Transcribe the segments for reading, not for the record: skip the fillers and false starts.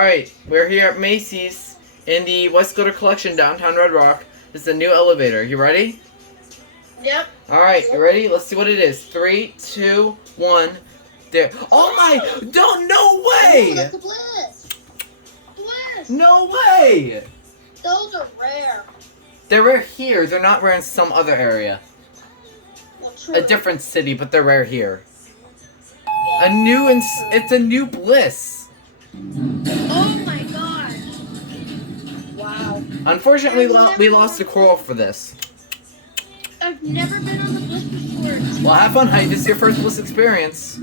Alright, we're here at Macy's in the West Glitter Collection, downtown Red Rock. This is a new elevator. You ready? Yep. Alright, you ready? Let's see what it is. 3, 2, 1. There. Oh my! Don't, no way! Ooh, that's a Bliss. Bliss. No way! Those are rare. They're rare here. They're not rare in some other area. Well, true. A different city, but they're rare here. It's a new Bliss. Oh my god. Wow. Unfortunately, we lost the coral for this. I've never been on the Bliss before. Well, have fun, Hyde. This is your first Bliss experience.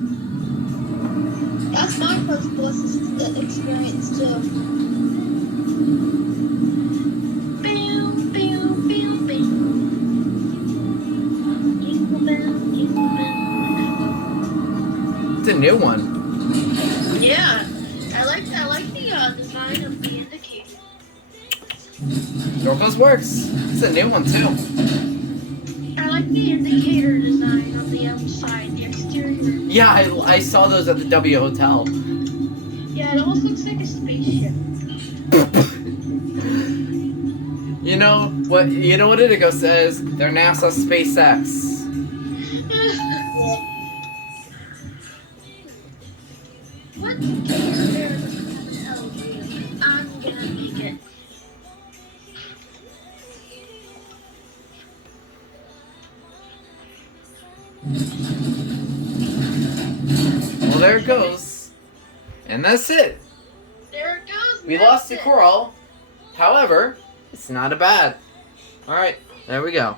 That's my first Bliss experience too. Bam, bam, bam, bam. Jingle bell, jingle bell. It's a new one. Yeah, I like the design of the indicator. Door close works. It's a new one too. I like the indicator design on the outside, the exterior. Yeah, I saw those at the W Hotel. Yeah, it almost looks like a spaceship. You know what Indigo says? They're NASA SpaceX. What indicator doesn't have an elevator? I'm gonna make it. Well, there it goes. And that's it. There it goes. We lost the coral. However, it's not a bad. Alright, there we go.